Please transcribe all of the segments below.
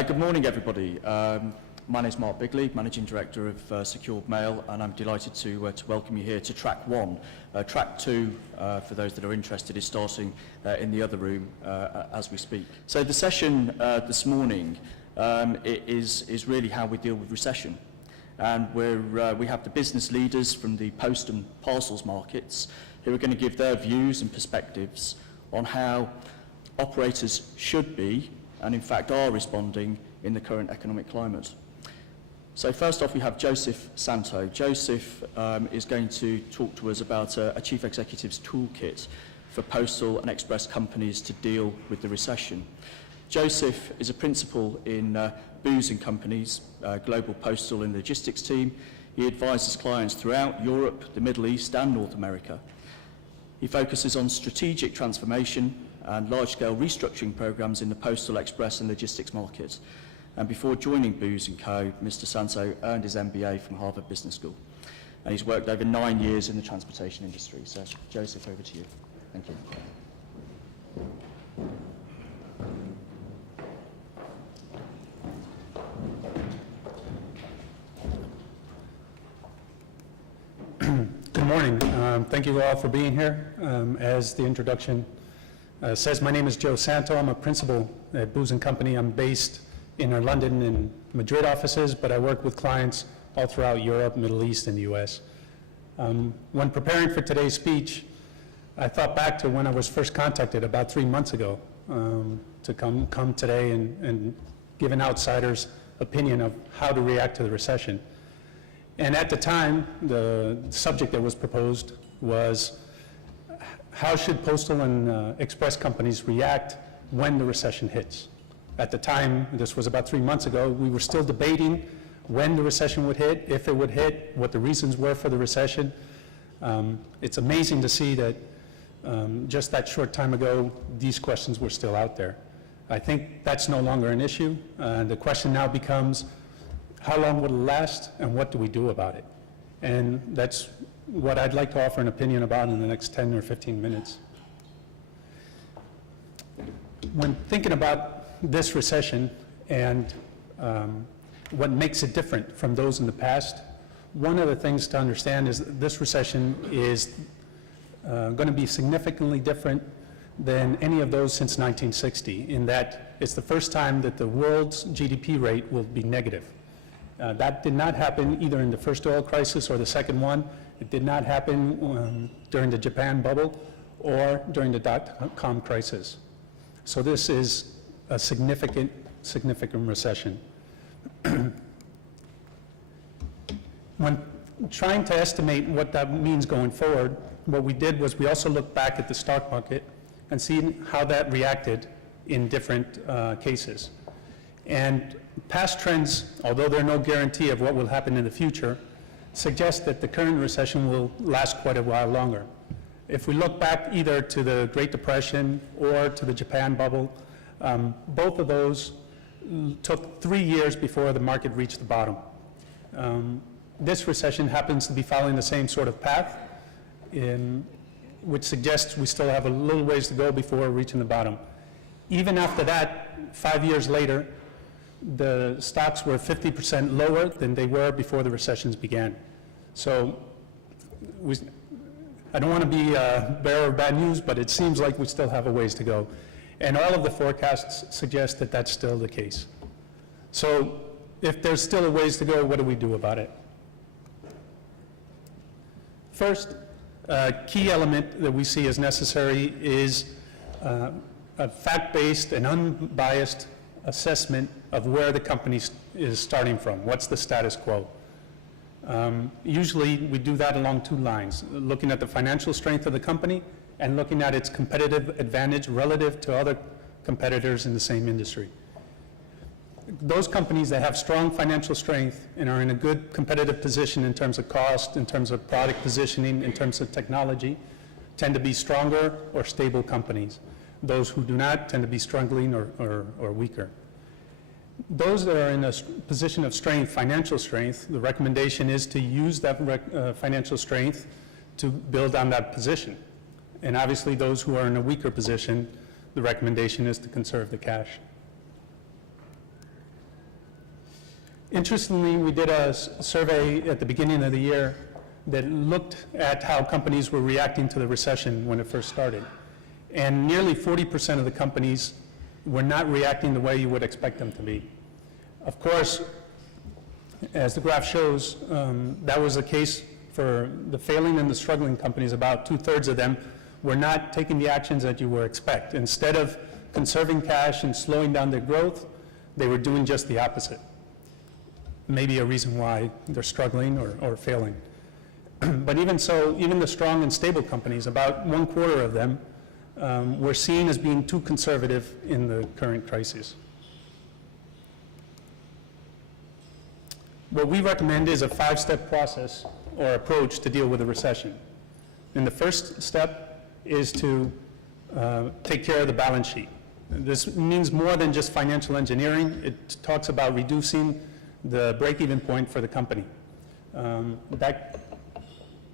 Good morning, everybody. My name is Mark Bigley, Managing Director of Secured Mail, and I'm delighted to welcome you here to Track 1. Track 2, for those that are interested, is starting in the other room as we speak. So the session this morning is really how we deal with recession. And we have the business leaders from the post and parcels markets who are going to give their views and perspectives on how operators should be, and in fact are responding in the current economic climate. So first off, we have Joseph Santo. Joseph is going to talk to us about a Chief Executive's toolkit for postal and express companies to deal with the recession. Joseph is a principal in Booz Company's global postal and logistics team. He advises clients throughout Europe, the Middle East and North America. He focuses on strategic transformation and large-scale restructuring programs in the postal, express and logistics market. And before joining Booz Co, Mr. Santo earned his MBA from Harvard Business School. And he's worked over 9 years in the transportation industry. So, Joseph, over to you. Thank you. Good morning. Thank you all for being here. As the introduction says, my name is Joe Santo. I'm a principal at Booz Company. I'm based in our London and Madrid offices, but I work with clients all throughout Europe, Middle East, and the US. When preparing for today's speech, I thought back to when I was first contacted about 3 months ago to come today and give an outsider's opinion of how to react to the recession. And at the time, the subject that was proposed was how should postal and express companies react when the recession hits? At the time, this was about 3 months ago, we were still debating when the recession would hit, if it would hit, what the reasons were for the recession. It's amazing to see that just that short time ago, these questions were still out there. I think that's no longer an issue. The question now becomes, how long will it last, and what do we do about it? And that's what I'd like to offer an opinion about in the next 10 or 15 minutes. When thinking about this recession and what makes it different from those in the past, one of the things to understand is that this recession is going to be significantly different than any of those since 1960, in that it's the first time that the world's GDP rate will be negative. That did not happen either in the first oil crisis or the second one. It did not happen during the Japan bubble or during the dot-com crisis. So this is a significant recession. When trying to estimate what that means going forward, what we did was we also looked back at the stock market and seen how that reacted in different cases. And past trends, although they're no guarantee of what will happen in the future, suggest that the current recession will last quite a while longer. If we look back either to the Great Depression or to the Japan bubble, both of those took 3 years before the market reached the bottom. This recession happens to be following the same sort of path, which suggests we still have a little ways to go before reaching the bottom. Even after that, 5 years later, the stocks were 50% lower than they were before the recessions began. So I don't want to be a bearer of bad news, but it seems like we still have a ways to go. And all of the forecasts suggest that that's still the case. So if there's still a ways to go, what do we do about it? First, a key element that we see as necessary is a fact-based and unbiased assessment of where the company is starting from. What's the status quo? Usually we do that along two lines, looking at the financial strength of the company and looking at its competitive advantage relative to other competitors in the same industry. Those companies that have strong financial strength and are in a good competitive position in terms of cost, in terms of product positioning, in terms of technology, tend to be stronger or stable companies. Those who do not tend to be struggling or weaker. Those that are in a position of strength, financial strength, the recommendation is to use that financial strength to build on that position. And obviously those who are in a weaker position, the recommendation is to conserve the cash. Interestingly, we did a survey at the beginning of the year that looked at how companies were reacting to the recession when it first started. And nearly 40% of the companies were not reacting the way you would expect them to be. Of course, as the graph shows, that was the case for the failing and the struggling companies. About 2/3 of them were not taking the actions that you would expect. Instead of conserving cash and slowing down their growth, they were doing just the opposite. Maybe a reason why they're struggling or failing. But even so, even the strong and stable companies, about 1/4 of them were seen as being too conservative in the current crisis. What we recommend is a 5-step process or approach to deal with a recession. And the first step is to take care of the balance sheet. This means more than just financial engineering. It talks about reducing the break-even point for the company. That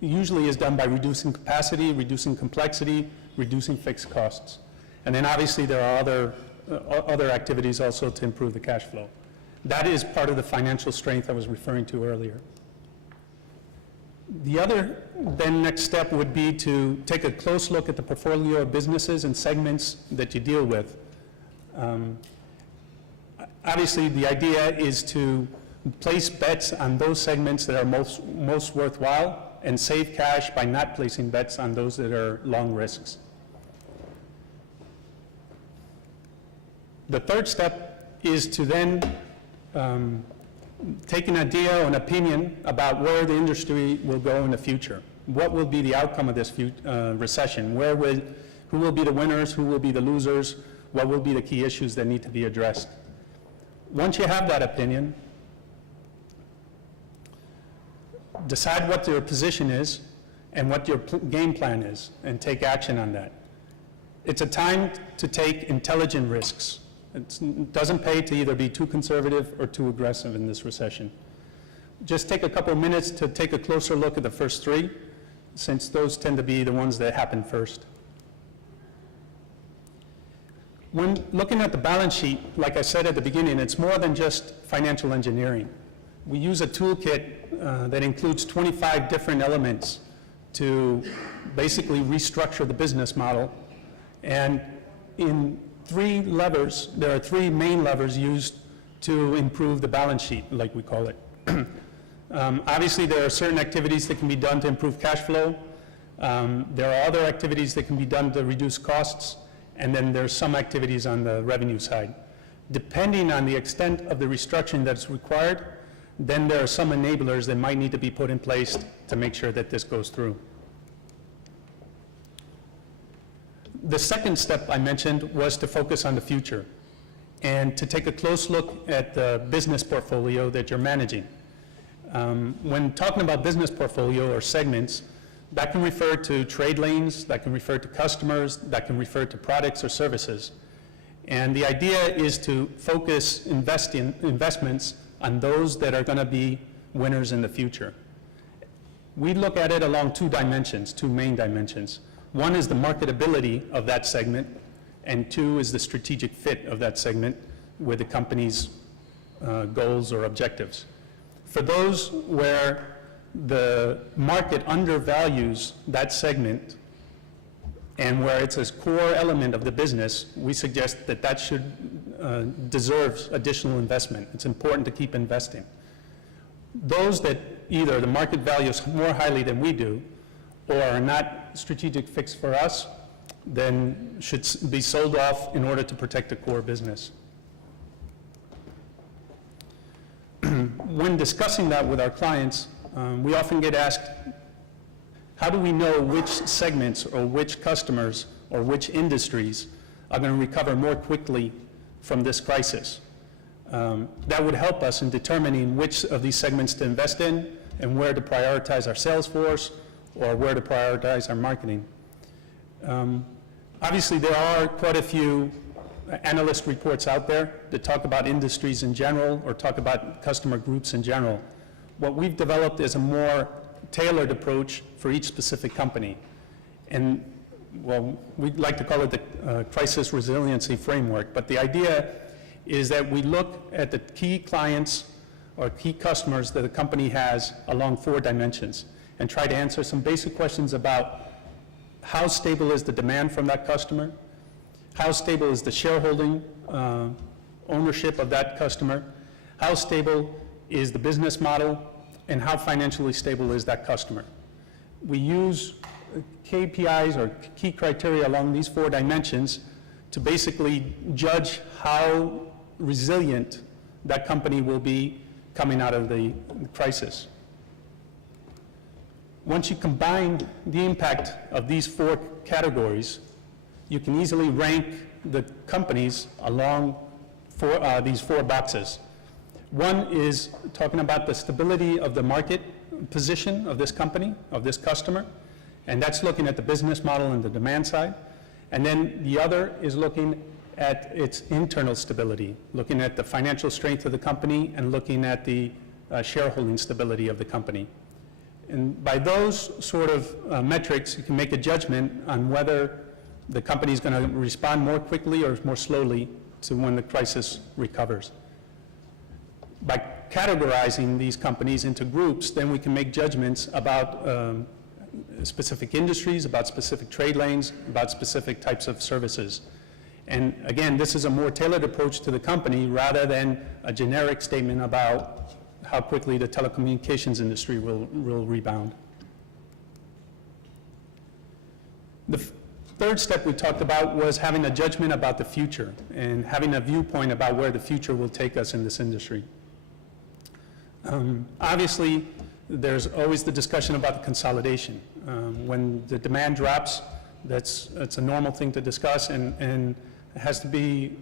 usually is done by reducing capacity, reducing complexity, reducing fixed costs. And then obviously there are other activities also to improve the cash flow. That is part of the financial strength I was referring to earlier. The other then next step would be to take a close look at the portfolio of businesses and segments that you deal with. Obviously, the idea is to place bets on those segments that are most worthwhile and save cash by not placing bets on those that are long risks. The third step is to then take an idea or an opinion about where the industry will go in the future. What will be the outcome of this recession? Who will be the winners? Who will be the losers? What will be the key issues that need to be addressed? Once you have that opinion, decide what your position is and what your game plan is, and take action on that. It's a time to take intelligent risks. It doesn't pay to either be too conservative or too aggressive in this recession. Just take a couple of minutes to take a closer look at the first three, since those tend to be the ones that happen first. When looking at the balance sheet, like I said at the beginning, it's more than just financial engineering. We use a toolkit that includes 25 different elements to basically restructure the business model. And in 3 levers, there are 3 main levers used to improve the balance sheet, like we call it. Obviously, there are certain activities that can be done to improve cash flow. There are other activities that can be done to reduce costs, and then there's some activities on the revenue side. Depending on the extent of the restructuring that's required, then there are some enablers that might need to be put in place to make sure that this goes through. The second step I mentioned was to focus on the future and to take a close look at the business portfolio that you're managing. When talking about business portfolio or segments, that can refer to trade lanes, that can refer to customers, that can refer to products or services. And the idea is to focus investments on those that are going to be winners in the future. We look at it along 2 dimensions, 2 main dimensions. One is the marketability of that segment, and 2 is the strategic fit of that segment with the company's goals or objectives. For those where the market undervalues that segment and where it's a core element of the business, we suggest that that should deserves additional investment. It's important to keep investing. Those that either the market values more highly than we do or are not strategic fix for us, then should be sold off in order to protect the core business. When discussing that with our clients, we often get asked, how do we know which segments or which customers or which industries are going to recover more quickly from this crisis? That would help us in determining which of these segments to invest in and where to prioritize our sales force or where to prioritize our marketing. Obviously, there are quite a few analyst reports out there that talk about industries in general or talk about customer groups in general. What we've developed is a more tailored approach for each specific company. And, well, we'd like to call it the crisis resiliency framework, but the idea is that we look at the key clients or key customers that the company has along 4 dimensions, and try to answer some basic questions about how stable is the demand from that customer, how stable is the shareholding ownership of that customer, how stable is the business model, and how financially stable is that customer. We use KPIs or key criteria along these 4 dimensions to basically judge how resilient that company will be coming out of the crisis. Once you combine the impact of these 4 categories, you can easily rank the companies along these 4 boxes. One is talking about the stability of the market position of this company, of this customer, and that's looking at the business model and the demand side. And then the other is looking at its internal stability, looking at the financial strength of the company and looking at the shareholding stability of the company. And by those sort of metrics, you can make a judgment on whether the company is going to respond more quickly or more slowly to when the crisis recovers. By categorizing these companies into groups, then we can make judgments about specific industries, about specific trade lanes, about specific types of services. And again, this is a more tailored approach to the company rather than a generic statement about how quickly the telecommunications industry will rebound. The third step we talked about was having a judgment about the future and having a viewpoint about where the future will take us in this industry. Obviously, there's always the discussion about the consolidation. When the demand drops, that's a normal thing to discuss, and it has to be,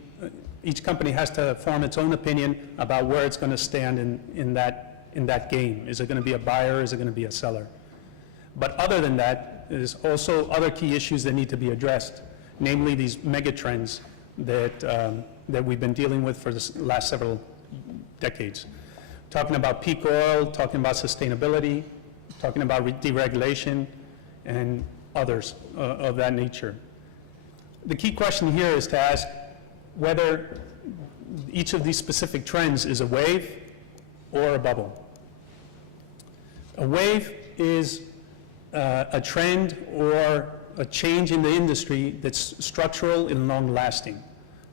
each company has to form its own opinion about where it's going to stand in that game. Is it going to be a buyer? Is it going to be a seller? But other than that, there's also other key issues that need to be addressed, namely these mega trends that we've been dealing with for the last several decades. Talking about peak oil, talking about sustainability, talking about deregulation, and others of that nature. The key question here is to ask whether each of these specific trends is a wave or a bubble. A wave is a trend or a change in the industry that's structural and long-lasting.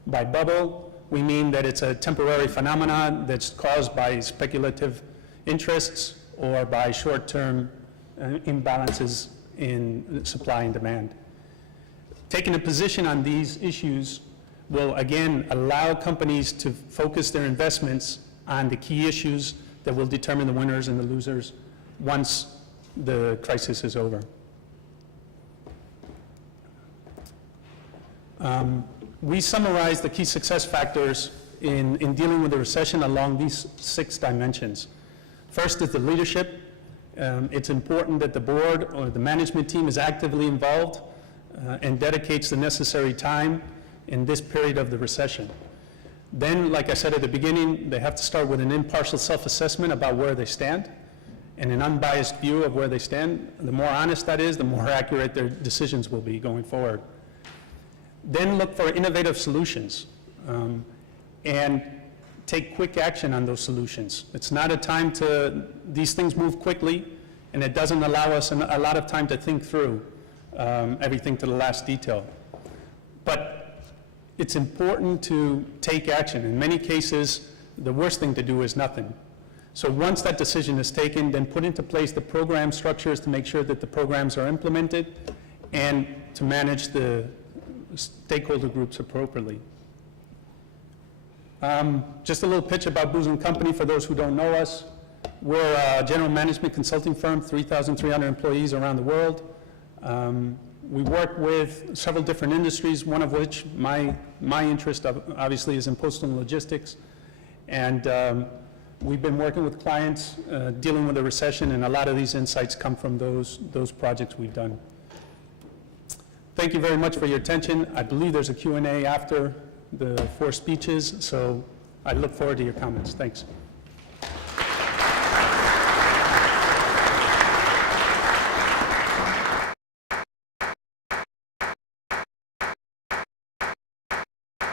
By bubble, we mean that it's a temporary phenomenon that's caused by speculative interests or by short-term imbalances in supply and demand. Taking a position on these issues will again allow companies to focus their investments on the key issues that will determine the winners and the losers once the crisis is over. We summarize the key success factors in dealing with the recession along these 6 dimensions. First is the leadership. It's important that the board or the management team is actively involved and dedicates the necessary time in this period of the recession. Then, like I said at the beginning, they have to start with an impartial self-assessment about where they stand and an unbiased view of where they stand. The more honest that is, the more accurate their decisions will be going forward. Then look for innovative solutions and take quick action on those solutions. It's not a time these things move quickly, and it doesn't allow us a lot of time to think through everything to the last detail. But it's important to take action. In many cases, the worst thing to do is nothing. So once that decision is taken, then put into place the program structures to make sure that the programs are implemented and to manage the stakeholder groups appropriately. Just a little pitch about Booz & Company for those who don't know us. We're a general management consulting firm, 3,300 employees around the world. We work with several different industries, one of which my interest obviously is in postal and logistics. And we've been working with clients dealing with the recession, and a lot of these insights come from those projects we've done. Thank you very much for your attention. I believe there's a Q&A after the 4 speeches, so I look forward to your comments. Thanks.